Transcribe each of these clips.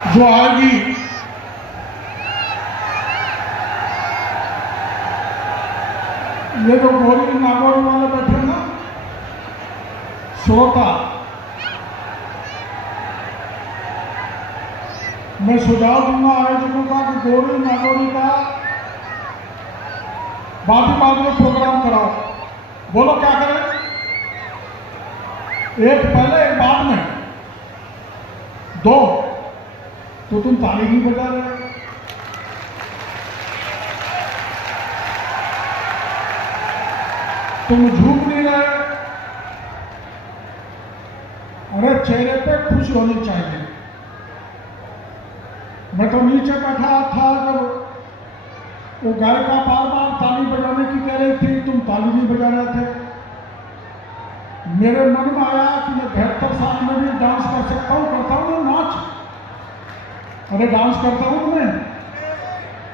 जो आएगी ये जो गोरी नागौरी वाले बैठे ना श्रोता, मैं सुझाव दूंगा आयोजकों का कि गोरी नागौरी का बाद में प्रोग्राम कराओ। बोलो क्या करें, एक पहले एक बाद में, दो तो तुम ताली नहीं बजा रहे, तुम झूम नहीं रहे। अरे चेहरे पे खुशी होनी चाहिए। मैं तो नीचे बैठा था जब वो गायिका बार बार ताली बजाने की कह रही थी, तुम ताली नहीं बजा रहे थे। मेरे मन में आया कि मैं 72 साल में भी डांस कर सकता हूँ, करता हूँ ना नाच। अरे डांस करता हूँ मैं,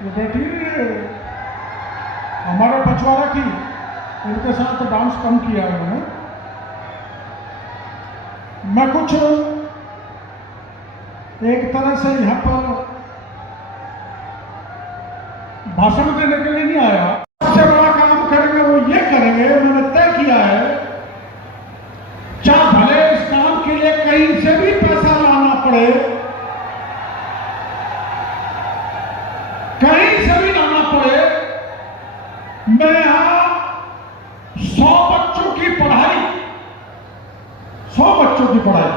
वो बेटी हमारे पछवाड़ा की, उनके साथ तो डांस कम किया उन्होंने। मैं कुछ एक तरह से यहाँ पर भाषण देने के लिए नहीं आया। सबसे बड़ा काम करेंगे वो ये करेंगे, मैंने तय किया है, चाहे भले इस काम के लिए कहीं से भी पैसा लाना पड़े, कहीं से भी लाना पड़े, मैं यहां 100 बच्चों की पढ़ाई, 100 बच्चों की पढ़ाई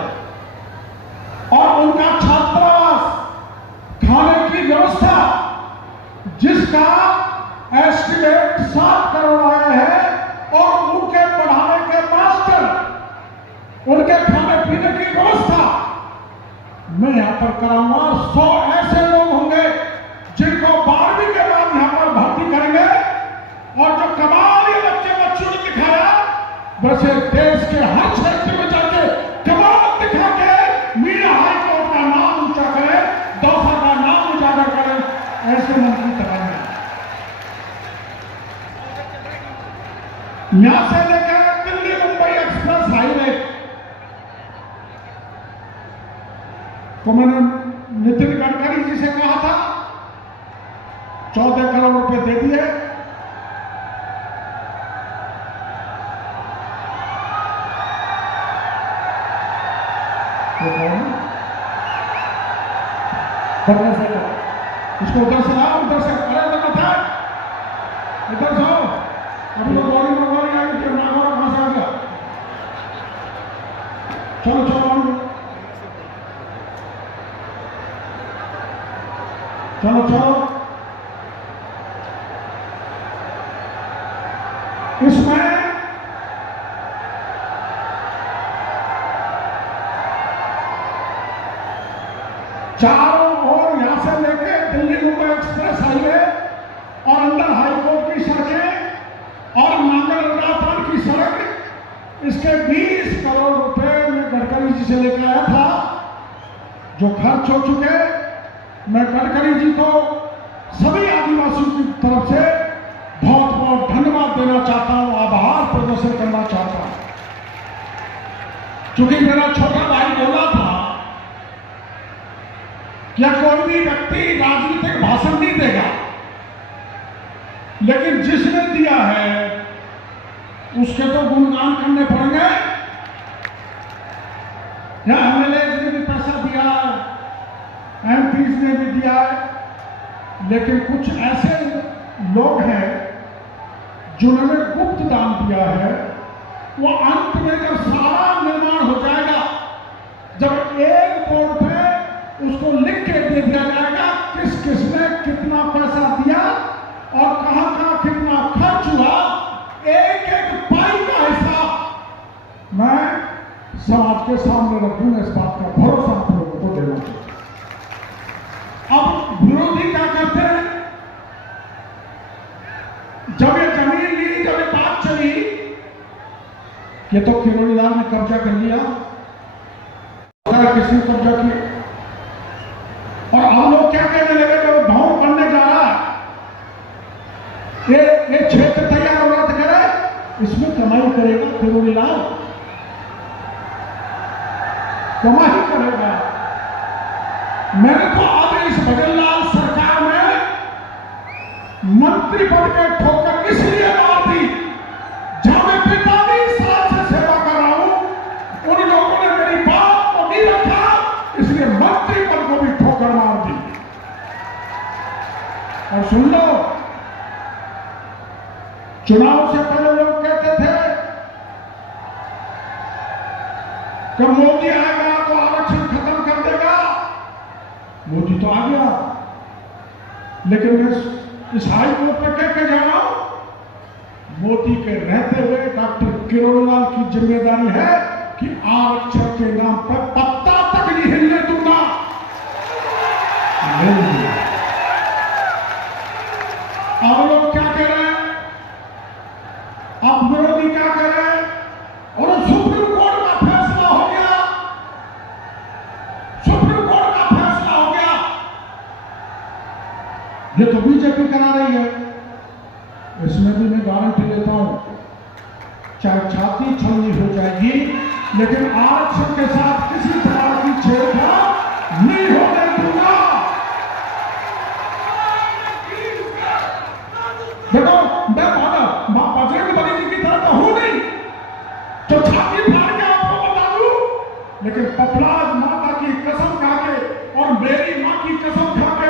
और उनका छात्रावास, खाने की व्यवस्था, जिसका एस्टिमेट 7 करोड़ आया है, और उनके पढ़ाने के मास्टर, उनके खाने पीने की व्यवस्था मैं यहां पर कराऊंगा। 100 ऐसे लोग होंगे जिनको 12वीं के बाद यहां पर भर्ती करेंगे, और जो कमाल ये बच्चे बच्चों ने दिखाया, वैसे देश के हर क्षेत्र में जाके कमाल दिखा के मीडिया हाई कोर्ट का नाम ऊंचा करे, दौसा का नाम उजागर करे, ऐसे मंत्री तैयार है। यहां से लेकर दिल्ली मुंबई एक्सप्रेस हाईवे तो मैंने नितिन गडकरी जी से कहा था, 14 करोड़ रुपए दे दिए। इसको उधर से लाओ, उधर से, अरे उधर था, उधर से आओ। अभी तो गौरी मंगौरी आई थी, नागौरा कहां से आ गया? चलो चलो चलो चलो। इसमें चारों ओर यहां से लेके दिल्ली मुंबई एक्सप्रेस हाईवे और अंदर हाईकोर्ट की सड़कें और नांगल राजस्थान की सड़क, इसके 20 करोड़ रुपए मैं गडकरी जी से लेकर आया था, जो खर्च हो चुके। मैं गडकरी जी को सभी आदिवासियों की तरफ से बहुत बहुत धन्यवाद देना चाहता हूं, आभार प्रदर्शन करना चाहता हूं। क्योंकि मेरा छोटा भाई बोला था कि कोई भी व्यक्ति राजनीतिक भाषण नहीं देगा, लेकिन जिसने दिया है उसके तो गुणगान करने पड़ेंगे। या एमएलए ने भी पैसा दिया, एमपीज ने भी दिया है, लेकिन कुछ ऐसे लोग हैं जिन्होंने गुप्त दान दिया है। वो अंत में जब सारा निर्माण हो जाएगा, जब एक बोर्ड पे उसको लिख के दे दिया जाएगा किस किस ने कितना पैसा दिया और कहां कहां कितना खर्च हुआ, एक एक पाई का हिसाब मैं समाज के सामने रखूंगा। इस बात का भरोसा आप लोगों को देना चाहिए। अब विरोधी क्या करते हैं, जब ये जमीन ली, जब ये बात चली, ये तो किरोड़ी लाल ने कब्जा कर लिया, किसने कब्जा किया, और हम लोग क्या कहने लगे, जो भवन बनने जा रहा है, ये क्षेत्र तैयार हो रहा था, कह रहे इसमें कमाई करेगा किरोड़ी लाल, कमाई करेगा। मैंने तो आदेश भजनलाल सरकार में मंत्री पद के ठोकर इसलिए मार दी, जहां मैं 45 साल से सेवा कर रहा हूं उन लोगों ने मेरी बात को नहीं रखा, इसलिए मंत्री पद को भी ठोकर मार दी। और सुन लो, चुनाव से पहले लोग कहते थे कि मोदी आएगा तो आरक्षण खत्म कर देगा। मोदी तो आ गया, लेकिन मैं इस हाई कोर्ट पर कह के जा रहा हूं, मोदी के रहते हुए डॉक्टर किरोड़ीलाल की जिम्मेदारी है कि आरक्षण के नाम पर पत्ता तक नहीं हिलने दूंगा। अब लोग क्या कह रहे हैं, अब विरोधी क्या कह रहे हैं, और सुप्रीम कोर्ट का फैसला हो गया, सुप्रीम कोर्ट का फैसला हो गया। ये तो बीजेपी करा रही है, इसमें भी मैं गारंटी लेता हूं, चाहे छाती छलनी हो जाएगी, लेकिन आरक्षण के साथ किसी प्रकार की छेड़छाड़ नहीं होने दूंगा। देखो, मैं बजरंग बली जी की तरह तो हूं नहीं तो छाती फाड़ के आपको बता दूं, लेकिन पपलाज माता की कसम खा के और मेरी मां की कसम खा के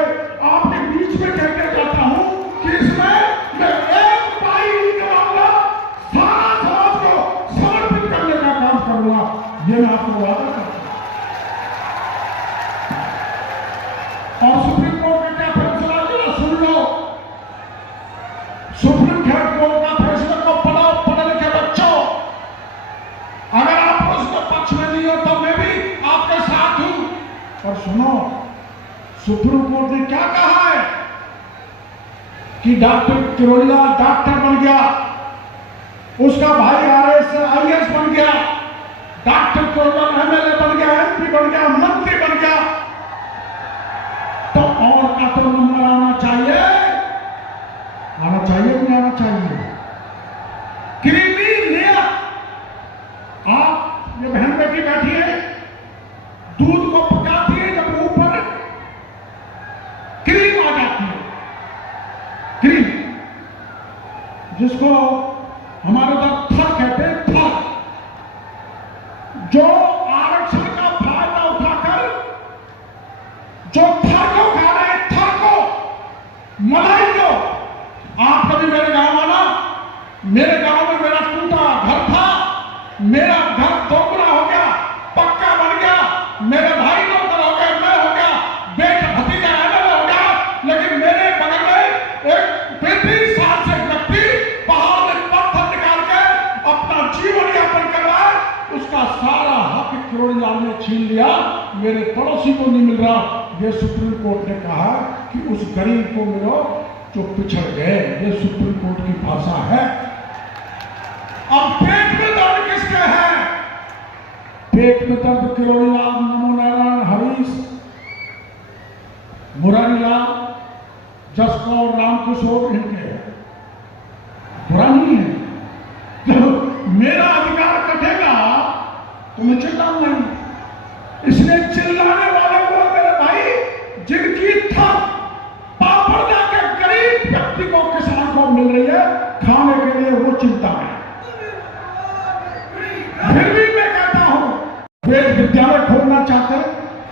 आपके बीच में कह के जाता हूं कि इसमें मैं एक पाई नहीं कराऊंगा, सारा समाज को समर्पित करने का काम करूंगा। ये मैं आपको वादा करता हूं। और सुप्रीम कोर्ट ने क्या फैसला दिया सुन लो। सुप्रीम कोर्ट का फैसले को पढ़ो, पढ़े लिखे बच्चों, अगर आप उसके पक्ष में नहीं हो तो मैं भी आपके साथ हूं। और सुनो, सुप्रीम कोर्ट ने क्या कहा है कि डॉक्टर किरोड़ीलाल डॉक्टर बन गया, उसका भाई IAS बन गया, डॉक्टर किरोड़ीलाल MLA बन गया, MP बन गया, मंत्री बन गया, तो और का तो नंबर आना चाहिए, आना चाहिए नहीं आना चाहिए। कृमि लेयर, आप ये बहन बेटी बैठी है, दूध को पकाती है, जब ऊपर क्रीम आ जाती है, क्रीम जिसको हमारे उधर थर कहते हैं, थर, जो आरक्षण का फायदा उठाकर जो थर को खा रहे हैं, थर को, मलाई को। आप कभी मेरे गांव आना, मेरे गांव में मेरा टूटा घर था, मेरा घर दोगुना हो गया, पक्का बन गया, मेरे भाई नौकर हो गए, मैं हो गया, बेटा भतीजा MLA हो गया, लेकिन मेरे बगल में एक 35 साल से व्यक्ति पहाड़ में पत्थर निकाल के अपना जीवन यापन कर रहा है, उसका सारा हक किरोड़ीलाल ने छीन लिया, मेरे पड़ोसी को नहीं मिल रहा। ये सुप्रीम कोर्ट ने कहा कि उस गरीब को मिलो जो पिछड़ गए। ये सुप्रीम कोर्ट की भाषा है। अब पेट में दर्द किसके है? पेट में दर्द किरोड़ीलाल, नमो नारायण, हरीश, मुरारीलाल, जसकौर, रामकिशोर, इनके है, बुरा नहीं है। तो मेरा अधिकार कटेगा तो मैं चिल्लाऊं नहीं, इसलिए चिल्लाने वाले को मेरे भाई, जिनकी थक पापड़ लाके गरीब व्यक्ति को, किसान को मिल रही है खाने के लिए, वो चिंता है। फिर भी मैं कहता हूं, वे विद्यालय खोलना चाहते हैं,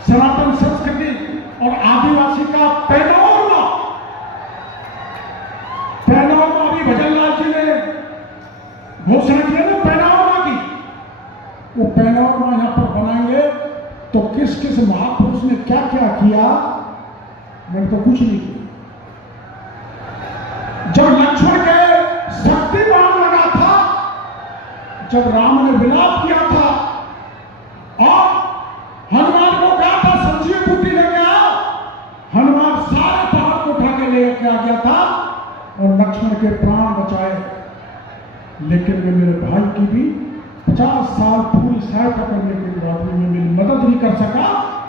सनातन संस्कृति और आदिवासी का पैनोरमा भी भजनलाल जी ने घोषणा की है ना, पैनोरमा की, वो पैनोरमा यहां पर बनाएंगे तो किस किस महापुरुष ने क्या क्या किया, मैंने तो कुछ नहीं किया। जब लक्ष्मण के शक्ति बाण लगा था, जब राम ने विलाप किया था और हनुमान को कहा था संजीव बूटी लेके आओ, हनुमान सारे पहाड़ को उठा के लेके आ गया था और लक्ष्मण के प्राण बचाए। लेकिन वे मेरे भाई की भी 50 साल पूरी सहायता करने के बाद भी मैं मेरी मदद नहीं कर सका,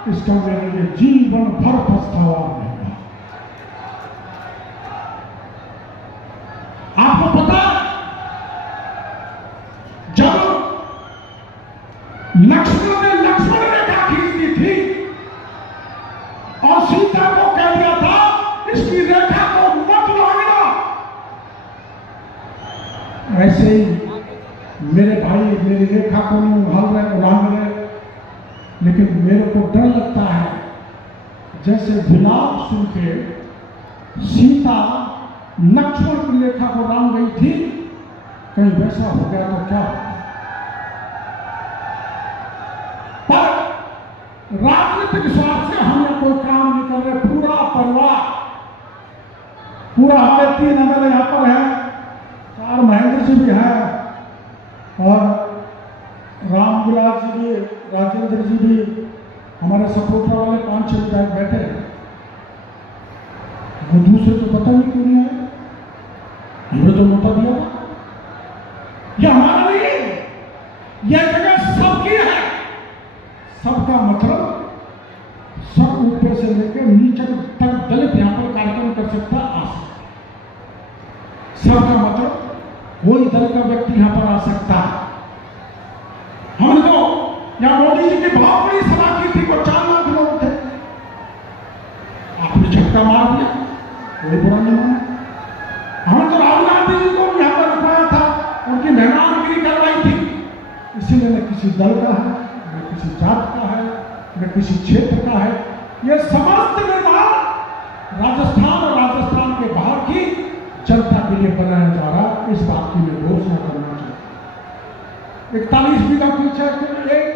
इसका मेरे लिए जीवन भर पछतावा रहेगा। आपको पता, जब लक्ष्मण रेखा खींच दी थी सीता को कह दिया था इसकी रेखा को मत लांघना। ऐसे ही मेरे भाई मेरी रेखा को नहीं उलांघ रहे, लेकिन मेरे को डर लगता है जैसे विलाप सुन के सीता लक्ष्मण की रेखा को लांघ गई थी, कहीं वैसा हो गया तो क्या। पर राजनीतिक स्वार्थ से हम कोई काम नहीं कर रहे। पूरा परिवार, पूरा हमारे 3 MLA यहां पर है, 4 महेंद्र जी भी है और रामविलास जी भी, राजेंद्र जी भी, हमारे सपोर्टर वाले 5-6 विधायक बैठे हैं। वो दूसरे तो पता नहीं क्यों नहीं आए, हमने तो मौका दिया था। यह हमारा नहीं है, यह जगह सबकी है। सबका मतलब सब ऊपर से लेकर नीचे तक दलित यहां पर कार्यक्रम कर सकता आ सकता। सबका मतलब कोई दल का व्यक्ति यहां पर आ सकता है। हमने तो यहां मोदी जी की बहुत बड़ी सभा की थी, वो 4 लाख लोग थे, आपने झटका मार दिया, कोई बुरा नहीं माना। हमने तो राहुल गांधी जी को यहां पर रखवाया था, उनकी मेहमानगिरी करवाई थी। इसीलिए न किसी दल का है, न किसी जात का है, न किसी क्षेत्र का है। यह समस्त निर्माण राजस्थान और राजस्थान के बाहर की जनता के लिए बनाया जा रहा, इस बात की मैं घोषणा करना चाहता। 41 बीघा पीछे एक,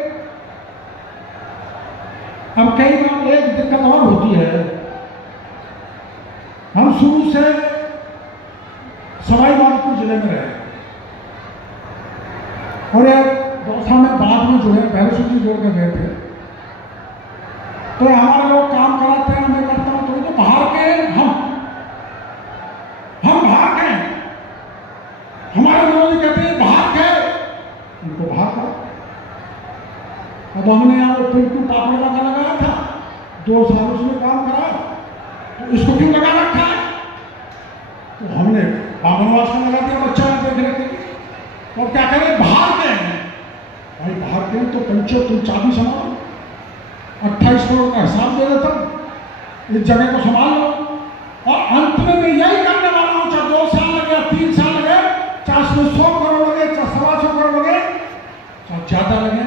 अब कई बार एक दिक्कत और होती है, हम शुरू से सवाई माधोपुर जिले में रहे और एक दौसा में बाद में जो है भैरव जी जोड़ कर गए थे, तो हमारे लोग काम कराते हैं, मैं करता हूं, तो बाहर के हम बाहर गए, हमारे लोग कहते हैं बाहर गए, उनको बाहर करो। अब हमने यहाँ वो पिंटू पापड़ का लगाया था, 2 साल उसमें काम करा, तो इसको क्यों लगा रखा है? तो हमने बाबनवास का लगा दिया, बच्चा देखने के लिए। और क्या करें, बाहर गए भाई, बाहर गए तो पंचो तुम चाबी संभालो, 28 करोड़ का हिसाब दे देता हूं, इस जगह को संभाल लो। और अंत में मैं यही करने वाला हूं, चाहे 2 साल लगे, 3 साल लगे, चाहे 100 करोड़ लगे, चाहे 125 करोड़ लगे, चाहे ज्यादा लगे,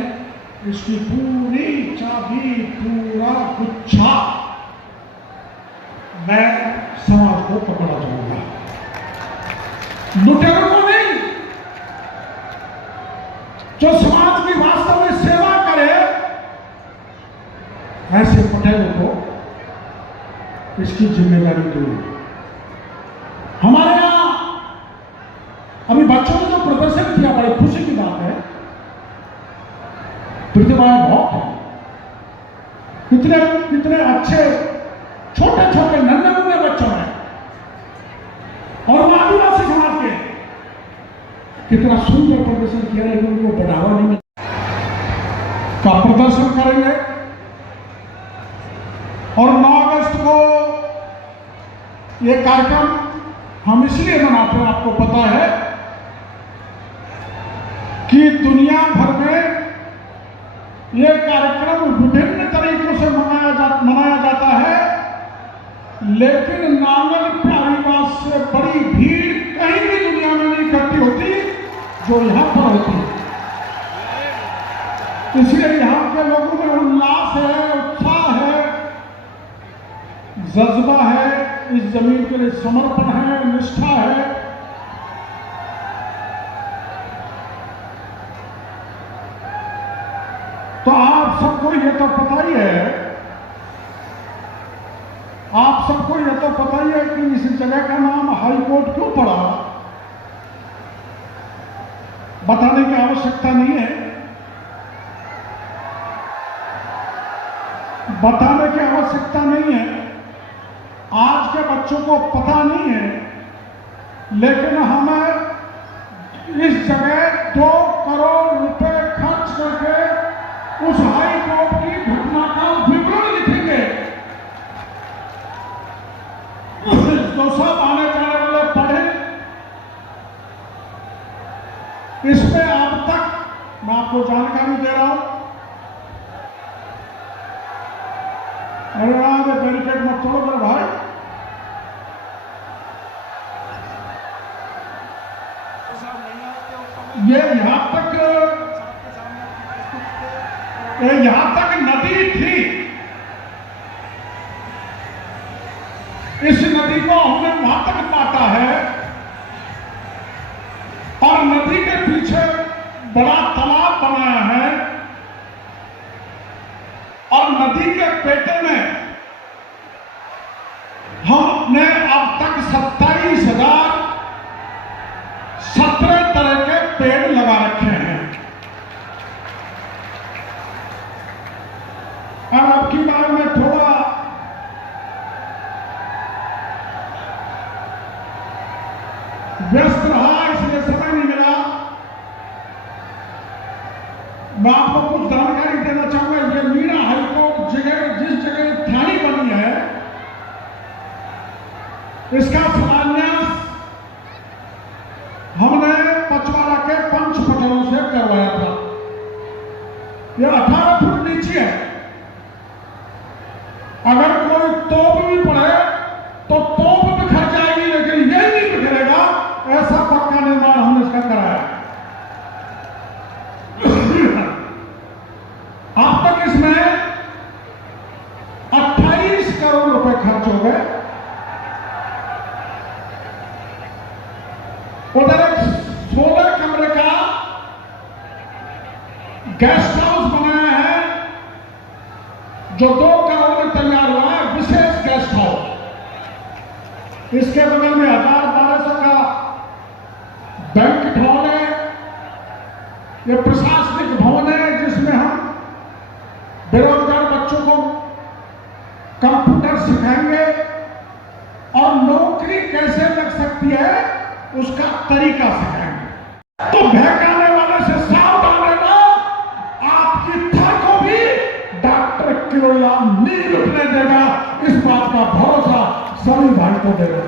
इसकी पूरी चाबी, पूरा गुच्छा मैं समाज को पकड़ा जाऊंगा, लुटेरों को नहीं। जो समाज की वास्तव में सेवा करे, ऐसे पटेलों को इसकी जिम्मेदारी दूंगी। हमारे यहां अभी बच्चों ने जो प्रदर्शन किया, बड़ी खुशी की बात है, प्रतिभाएं बहुत है, कितने कितने अच्छे छोटे छोटे नन्हे मुन्ने बच्चों हैं, और वो आदिवासी समाज के कितना सुंदर प्रदर्शन किया, लेकिन उनको बढ़ावा नहीं मिला। तो आप प्रदर्शन करेंगे और 9 अगस्त को ये कार्यक्रम हम इसलिए मनाते हैं, आपको पता है कि दुनिया भर में ये कार्यक्रम विभिन्न तरीकों से मनाया जाता है, लेकिन नांगल प्यारीबाग से बड़ी भीड़ कहीं भी दुनिया में नहीं इकट्ठी होती जो यहां पर होती है। इसलिए यहां के लोगों में उल्लास है, उत्साह है, जज्बा है, इस जमीन के लिए समर्पण है, निष्ठा है। तो आप सबको ये तो पता ही है, आप सबको ये तो पता ही है कि इस जगह का नाम हाई कोर्ट क्यों पड़ा, बताने की आवश्यकता नहीं है, बताने की आवश्यकता नहीं है। आज के बच्चों को पता नहीं है, लेकिन हमें इस जगह 2 करोड़ रुपए खर्च करके उस हाई कोर्ट की घटना का विवरण लिखेंगे। जो सब आने जाने वाले पढ़े, इसमें अब तक मैं आपको जानकारी दे रहा हूं, अरे यार बैरिकेड मत तोड़ो मेरे भाई। ये यहां तक नदी थी। इस नदी को हमने वहां तक काटा है और नदी के पीछे बड़ा तालाब बनाया है और नदी के पेटे में हमने अब तक 27,017 तरह के पेड़ लगा रखे हैं। और अब की बार में थोड़ा व्यस्त रहा, इसलिए समय नहीं मिला। मैं आपको कुछ जानकारी देना चाहूंगा। ये मीरा हाईकोर्ट जगह, जिस जगह थानी बनी है, इसका शिलान्यास हमने पचवाड़ा के पंच पटलों से करवाया था। यह 18 फुट नीचे है। अगर कोई तोप भी पड़े तो तोप बिखर जाएगी, लेकिन यह नहीं बिखरेगा। ऐसा पक्का निर्माण हमने इसका कराया। अब तक इसमें 28 करोड़ रुपए खर्च हो गए। उधर एक 16 कमरे का गेस्ट हाउस बनाया है जो 2 करोड़ में तैयार हुआ है, विशेष गेस्ट हाउस। इसके बगल में 1000-1200 का बैंक्वेट हॉल है। यह प्रशासनिक भवन है जिसमें हम बेरोजगार बच्चों को कंप्यूटर सिखाएंगे और नौकरी कैसे लग सकती है उसका तरीका सिखाएंगे। तो बहकाने वाले से सावधान रहना। आपकी था को भी डॉक्टर किरोड़ीलाल नहीं रुकने देगा। इस बात का भरोसा सभी भाई को देगा।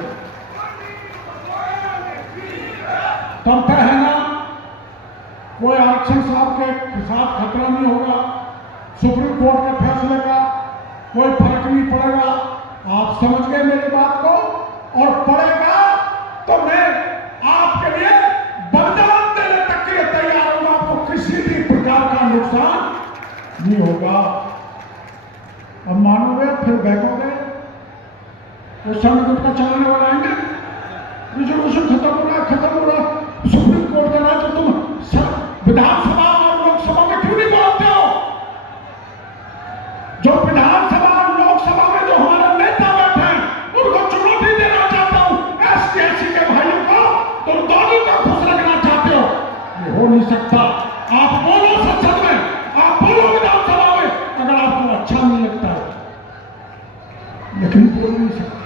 तब तय है ना, कोई आरक्षण साहब के साथ खतरा नहीं होगा। सुप्रीम कोर्ट के फैसले का कोई फर्क नहीं पड़ेगा। आप समझ गए मेरी बात को। और पड़ेगा तो मैं आपके लिए बलिदान देने तक के लिए तैयार हूं। आपको किसी भी प्रकार का नुकसान नहीं होगा। अब मानोगे फिर बहकोगे तो संगठन का चलाने वाला आएंगे। रिजर्वेशन खत्म हो रहा, खत्म हो रहा, सुप्रीम कोर्ट दे रहा है, तो तुम विधानसभा और लोकसभा में क्यों नहीं बोलते हो? जो विधानसभा और लोकसभा में जो हमारे नेता बैठे हैं उनको चुनौती देना चाहता हूं। एससी के भाइयों को तुम दोनों को खुश रखना चाहते हो, ये हो नहीं सकता। आप बोलो संसद में, आप बोलो विधानसभा में, अगर आपको अच्छा नहीं लगता है, लेकिन बोल नहीं सकते।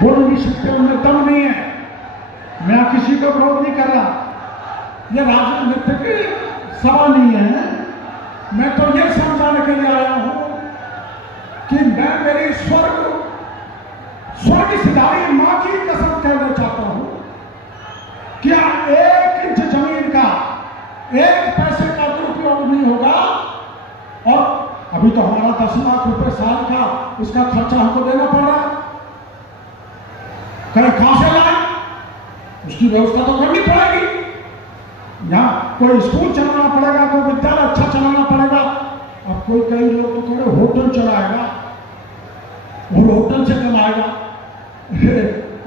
बोल नहीं सकते, उनमें दम नहीं है। मैं किसी को विरोध नहीं कर रहा। यह राजनीतिक सभा नहीं है। मैं तो यह समझाने के लिए आया हूं कि मैं मेरी स्वर्ग सिधारी मां की कसम कहना चाहता हूं, क्या 1 इंच जमीन का 1 पैसे का दुरुपयोग नहीं होगा। और अभी तो हमारा 10 लाख रुपए साल का इसका खर्चा हमको देना पड़ रहा है। कहीं कहां से लाए, उसकी व्यवस्था तो करनी पड़ेगी। यहाँ कोई स्कूल चलाना पड़ेगा, कोई विद्यालय अच्छा चलाना पड़ेगा। अब कोई कई लोग तो कह रहे होटल चलाएगा और होटल से कमाएगा।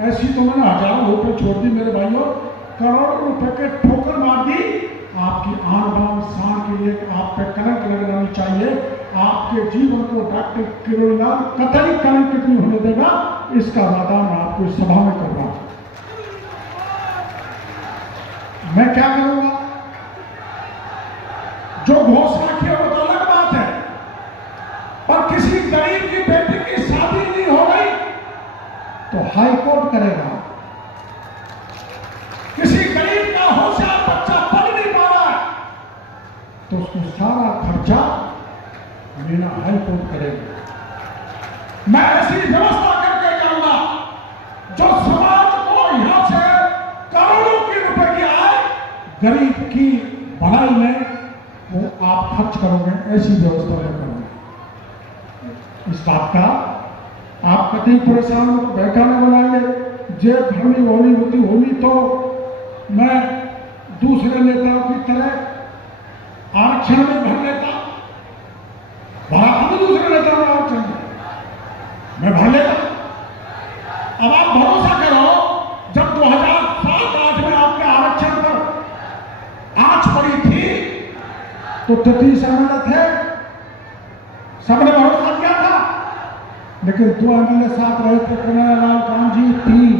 ऐसी तो मैंने हजारों होटल छोड़ दी मेरे भाइयों। करोड़ों रुपए के ठोकर मार दी। आपकी आन बान शान के लिए आप पे कलंक लगनी चाहिए। आपके जीवन को डॉक्टर किरोड़ीलाल कतई कलंकित नहीं होने देगा। इसका वादा मैं आपको इस सभा में कर रहा हूं। मैं क्या करूंगा? जो घोषणा की वो तो अलग बात है, पर किसी गरीब की बेटी की शादी नहीं हो गई तो हाईकोर्ट करेगा। किसी गरीब का होशियार बच्चा पढ़ नहीं पा रहा है तो उसको सारा खर्चा मेरा हाईकोर्ट करेगा। मैं ऐसी व्यवस्था करके जाऊंगा जो समाज को यहां से करोड़ों की रुपए की आय गरीब की भलाई में वो आप खर्च करोगे। ऐसी व्यवस्था मैं करूंगा। इस बात का आप कतई परेशान हो तो बैठा नहीं बनाएंगे। जेब भरनी होनी तो मैं दूसरे नेताओं की तरह आरक्षण में भर लेता। भरा हम दूसरे नेताओं में आरक्षण मैं भर लेता। अब आप भरोसा करो, जब 2007-8 में आपके आरक्षण पर आंच पड़ी थी तो 33 एमएलए थे, सबने भरोसा किया था। लेकिन 2 एमएलए साथ रहे थे, कन्हैयालाल कांजी 3,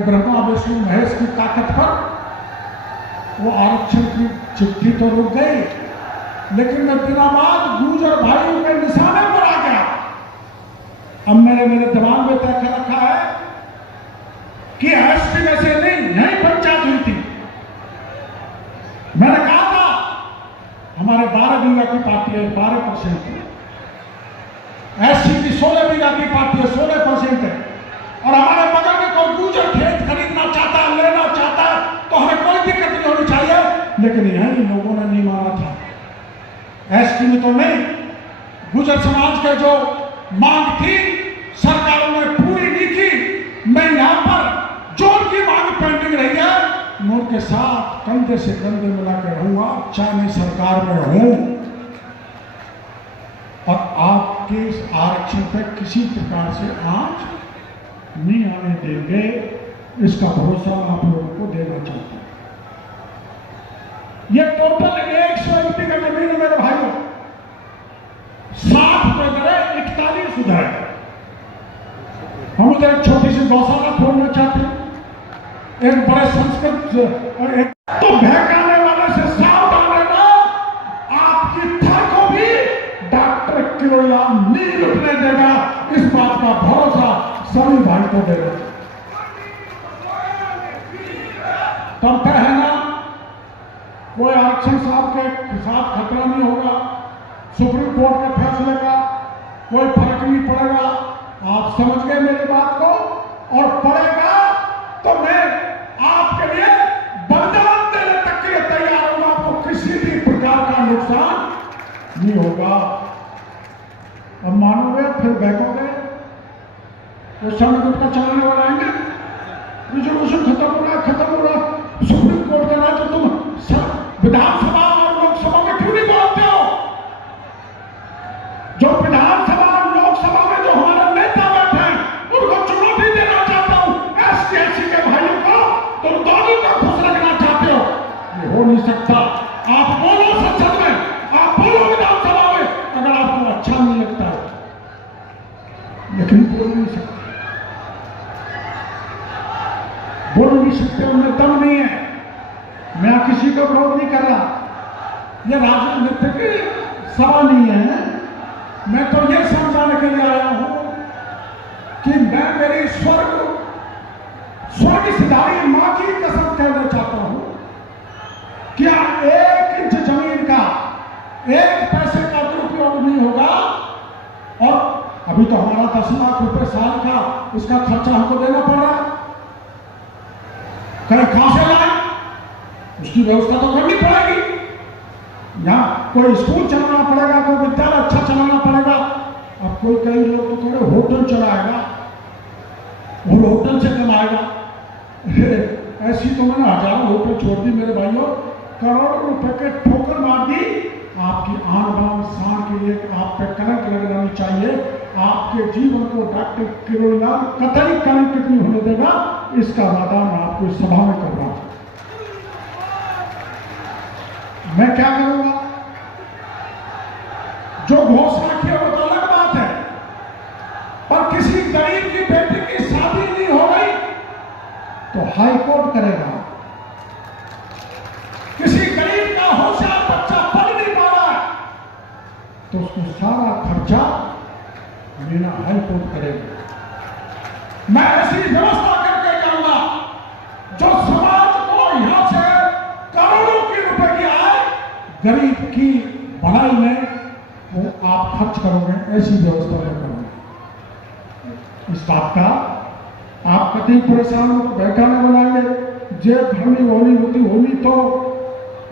ब्रह्मा विष्णु महेश की ताकत पर वो आरक्षण की चिट्ठी तो रुक गई, लेकिन मैं दिनों बाद गुर्जर भाइयों के निशाने पर आ गया। अब मेरे दिमाग में तय कर रखा है कि एसटी में से नहीं पंचायत हुई थी। मैंने कहा था हमारे 12 बीघा की पार्टी है, 12% है, एसटी की 16 बीघा की पार्टी है, 16% है, और हमारे बगल में कोई गुर्जर खेत खरीदना चाहता है, लेना चाहता है तो हमें कोई दिक्कत नहीं होनी चाहिए। लेकिन यही लोगों ने नहीं माना था। एसटी में तो नहीं, गुर्जर समाज के जो मांग थी सरकारों ने पूरी नहीं की। मैं यहां पर जो उनकी मांग पेंडिंग रही है मैं उनके साथ कंधे से कंधे मिला के रहूंगा, चाहे मैं सरकार में रहूं। और आपके इस आरक्षण पर किसी प्रकार से आंच नहीं आने देंगे, इसका भरोसा आप लोगों को देना चाहता हूं। ये टोटल 101 बीघा जमीन है मेरे भाइयों, 60 पे करे 41 उधर है। हम उधर एक छोटी सी गौशाला खोलना चाहते हैं, एक बड़े संस्कृत और एक तो बहकाने वाले से सावधान रहना। आपकी थर को भी डॉक्टर किरोड़ीलाल नहीं रुकने देगा, इस बात का भरोसा सभी भाई को देगा। तब तय है ना, कोई आरक्षण साहब के साथ खतरा नहीं होगा, सुप्रीम कोर्ट के फैसले का कोई फर्क नहीं पड़ेगा। आप समझ गए मेरी बात को, और पड़ेगा तो मैं आपके लिए बलिदान देने तक के लिए तैयार हूं। आपको किसी भी प्रकार का नुकसान नहीं होगा। अब मानोगे फिर बहकोगे, वो संगठन का चलाने वाला आएंगे, रिजर्वेशन खत्म हो रहा सुप्रीम कोर्ट का राज, तो तुम विधानसभा और लोकसभा में क्यों नहीं बोलते हो? जो विधानसभा और लोकसभा में जो हमारे नेता बैठे हैं उनको चुनौती देना चाहता हूं, एसटी के भाइयों को, तुम दोनों को खुश रखना चाहते हो, ये हो नहीं सकता। आप बोलो संसद में, आप बोलो विधानसभा में, अगर आपको अच्छा नहीं लगता है, लेकिन बोल नहीं सकते, उनमें दम नहीं है। मैं किसी को विरोध नहीं कर रहा, ये राजनीतिक सभा नहीं है। मैं तो ये समझाने के लिए आया हूं कि मैं मेरी स्वर्ग सिधारी मां की कसम कहना चाहता हूं, क्या 1 इंच जमीन का 1 पैसे का दुरुपयोग नहीं होगा। और अभी तो हमारा 10 लाख रुपए साल का उसका खर्चा हमको देना पड़ रहा है, कहीं कहां से लाए, उसकी व्यवस्था तो करनी पड़ेगी। यहाँ कोई स्कूल चलाना पड़ेगा, कोई विद्यालय अच्छा चलाना पड़ेगा। अब कोई कई लोग तो थोड़े होटल चलाएगा और होटल से कमाएगा। ऐसी तो मैंने हजारों होटल छोड़ दी मेरे भाइयों, करोड़ों रुपए के ठोकर मार दी। आपकी आन बान शान के लिए आप पे कलंक लगना चाहिए। आपके जीवन को डॉक्टर किरोड़ीलाल कतई कलंकित नहीं होने देगा, इसका वादा मैं आपको इस सभा में कर रहा हूं। मैं क्या करूंगा, जो घोषणा की है वो तो अलग बात है, पर किसी गरीब की बेटी की शादी नहीं हो गई तो हाई कोर्ट करेगा। किसी गरीब का होशियार बच्चा पढ़ नहीं पा रहा है तो उसको सारा खर्चा लेना हाई कोर्ट करेगा। मैं ऐसी व्यवस्था करके जाऊंगा जो समाज को यहां से करोड़ों के रुपए की आय गरीब की भलाई में वो आप खर्च करोगे, ऐसी व्यवस्था मैं करूंगा। इस बात का आप कतई परेशान हो तो बैठा नहीं बनाएंगे। जेब भरनी होनी तो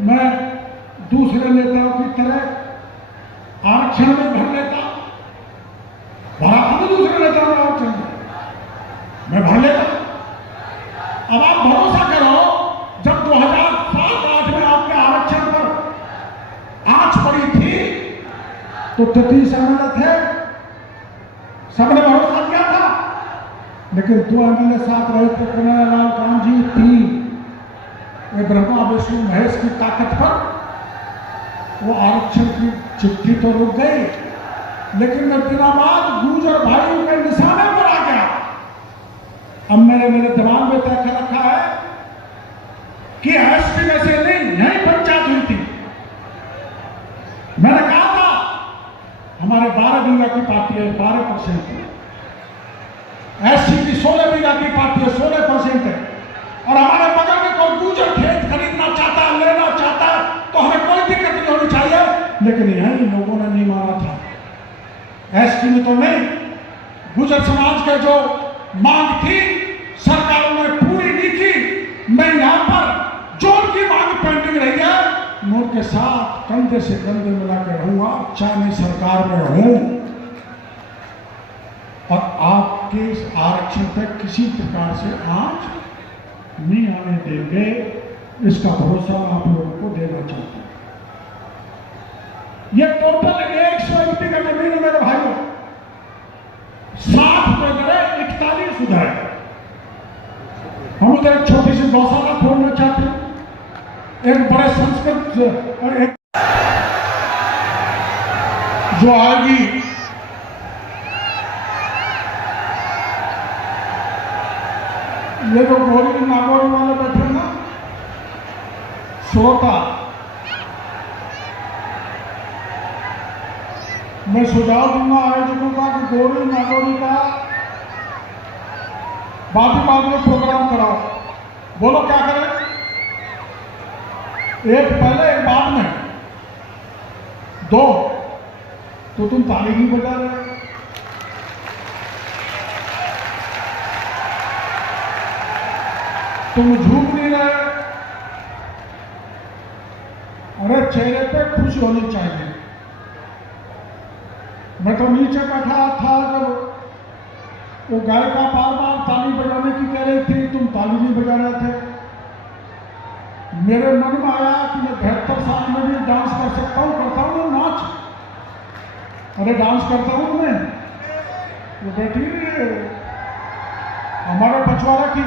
मैं दूसरे नेताओं की तरह आरक्षण में भर लेता। तो 33 एमएलए थे, सबने भरोसा किया था, लेकिन 2 एमएलए साथ रहे थे, कन्हैयालाल कांजी 3। ये ब्रह्मा विष्णु महेश की ताकत पर वो आरक्षण की चिट्ठी तो रुक गई, लेकिन मैं दिनों बाद गुर्जर भाइयों के निशाने पर आ गया। अब मेरे दिमाग में तय कर रखा है कि एसपी में से नहीं, यही पंचायत हुई थी। मैंने कहा था हमारे 12 बीघा की पार्टी है, 12% है, एससी की 16 बीघा की पार्टी है, 16% है, और हमारे बगल में कोई गुर्जर खेत खरीदना चाहता है, लेना चाहता है, तो हमें कोई दिक्कत नहीं होनी चाहिए। लेकिन यही लोगों ने नहीं माना था। एसटी में तो नहीं, गुर्जर समाज के जो मांग थी सरकारों ने पूरी नहीं की। मैं यहां पर जो उनकी मांग पेंडिंग रही है, मैं उनके साथ कंधे से कंधे मिलाकर रहूंगा, चाहे मैं सरकार में रहूं, और आपके इस आरक्षण तक किसी प्रकार से आंच नहीं आने देंगे। इसका भरोसा आप लोगों को देना चाहते हैं। ये टोटल 100 का जमीन है मेरे भाइयों, 60 पे गए, 41 उधर। हम उधर एक छोटी सी गौशाला खोलना चाहते हैं, एक बड़े संस्कृत और एक जो आएगी ये जो गौरी नागौरी वाले बैठे ना श्रोता, मैं सुझाव दूंगा आयोजकों का कि गौरी नागौरी का बाद में प्रोग्राम कराओ। बोलो क्या करें, एक पहले एक बाद में, 2 तो तुम ताली नहीं बजा रहे, तुम झूम नहीं रहे। अरे चेहरे पे खुशी होनी चाहिए। मैं तो नीचे बैठा था जब वो गायिका बार ताली बजाने की कह रही थी, तुम ताली नहीं बजा रहे थे। मेरे मन में आया कि मैं 72 साल में भी डांस कर सकता हूँ, करता हूँ ना नाच। अरे डांस करता हूँ मैं, वो बेटी हमारे पछवाड़ा की,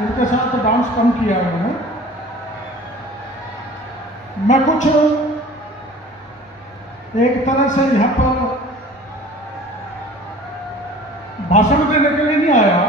उनके साथ तो डांस कम किया उन्होंने। मैं कुछ एक तरह से यहाँ पर भाषण देने के लिए नहीं आया।